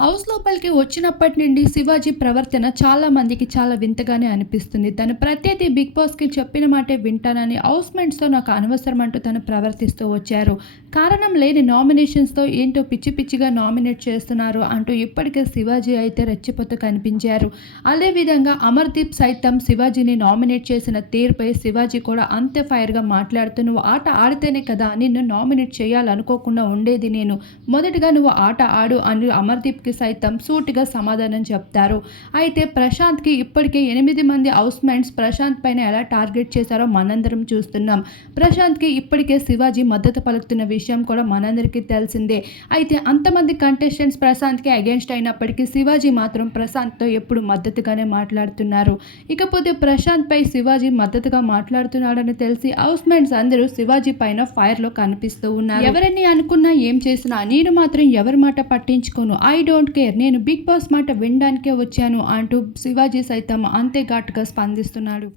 House లోపలికి వచ్చినప్పటి నుండి శివాజీ ప్రవర్తన చాలా మందికి చాలా వింతగానే అనిపిస్తుంది. తను ప్రతిదీ బిగ్ బాస్‌కి చెప్పిన మాటే వింటానని హౌస్‌మేట్స్‌తో నాకు అనవసరం అంటూ తను ప్రవర్తిస్తూ వచ్చారు. కారణం లేని నామినేషన్స్‌తో ఏంటో పిచ్చి పిచ్చిగా నామినేట్ చేస్తున్నారు అంటూ ఇప్పటికే శివాజీ అయితే రెచ్చిపోతూ కనిపించారు. అదేవిధంగా అమర్‌దీప్ సైతం శివాజీని నామినేట్ చేసిన తీరుపై శివాజీ కూడా అంతే ఫైర్‌గా మాట్లాడుతూ "నువ్వు ఆట ఆడితేనే కదా నిన్ను నామినేట్ చేయాలనుకోకుండా ఉండేది నేను. మొదటగా నువ్వు ఆట ఆడు" అని అమర్‌దీప్‌కి సైతం సూటిగా సమాధానం చెప్తారు. అయితే ప్రశాంత్‌కి ఇప్పటికే 8 మంది హౌస్‌మేట్స్ ప్రశాంత్ పైన ఎలా టార్గెట్ చేశారో మనందరం చూస్తున్నాం. ప్రశాంత్‌కి ఇప్పటికే శివాజీ మద్దతు పలుకుతున్న విషయం కూడా మనందరికీ తెలిసిందే. అయితే అంతమంది కంటెస్టెంట్స్ ప్రశాంత్‌కి అగెయిన్స్ట్ అయినప్పటికీ శివాజీ మాత్రం ప్రశాంత్‌తో ఎప్పుడు మద్దతుగానే మాట్లాడుతున్నారు. ఇకపోతే ప్రశాంత్‌పై శివాజీ మద్దతుగా మాట్లాడుతున్నాడని తెలిసి హౌస్‌మేట్స్ అందరూ శివాజీ పైన ఫైర్‌లో కనిపిస్తూ ఉన్నారు. ఎవరని అనుకున్నా ఏం చేసినా నేను మాత్రం ఎవరి మాట పట్టించుకోను. I don't care. నేను బిగ్ బాస్ మాట వినడానికే వచ్చాను అంటూ శివాజీ సైతం అంతే ఘాటుగా స్పందిస్తున్నాడు.